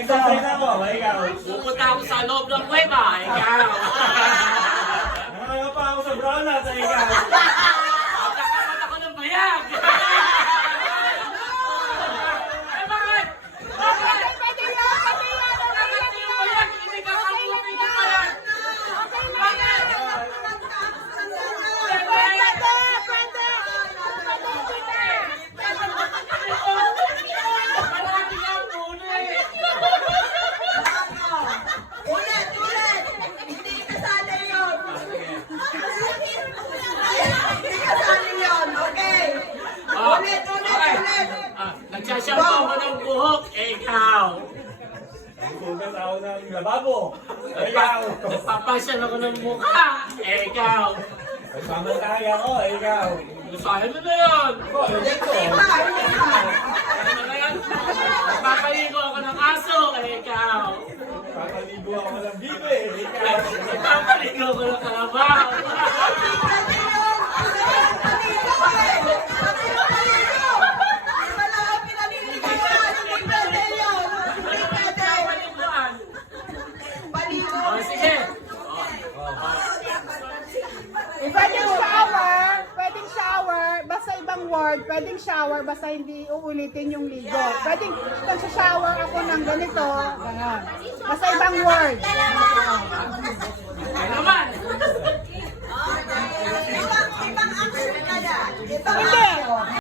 Mag-exercise ako, ikaw. Pupunta ako sa loob ng kuweba, ikaw. Nakakaya pa ako sa brownas, ikaw. Magkakamat ako ng bayag. Eh, bakit? Bakit? Pwede yun! Pwede yun! Bakit yung bayag? Hindi ka kamutin yung bayag. Bakit? Malaki ang tunay. Ulit! Ulit! Hindi kasali yun! Hindi kasali yun! Okay! Ulit! Ulit! Okay. Ulit! Nagsashampoo ako ng buhok, ikaw. Hugas ako ng lababo, ikaw. Nagpapasyal ako ng mukha, ikaw. Nagmamataya ako, ikaw. Sabi mo na yun. Hindi pa! Hindi pa! Ano na yan? Nagpapaligo ako ng aso, ikaw. Papaligo ako ng bibe, ikaw. Nagpapaligo ako ng kalabaw. Pwede yun! Paligo eh! Paligo! Wala akong pinaliligawan! Hindi pwede yun! Hindi pwede! Paliguan. Paligo! O, sige. Pwedeng shower, basta ibang word, pwedeng shower, basta hindi uulitin yung ligo. Pwedeng, shower ako ng ganito, gano'n. Basta ibang word. Ano naman? Ibang action ka na! Ibang Hindi! action!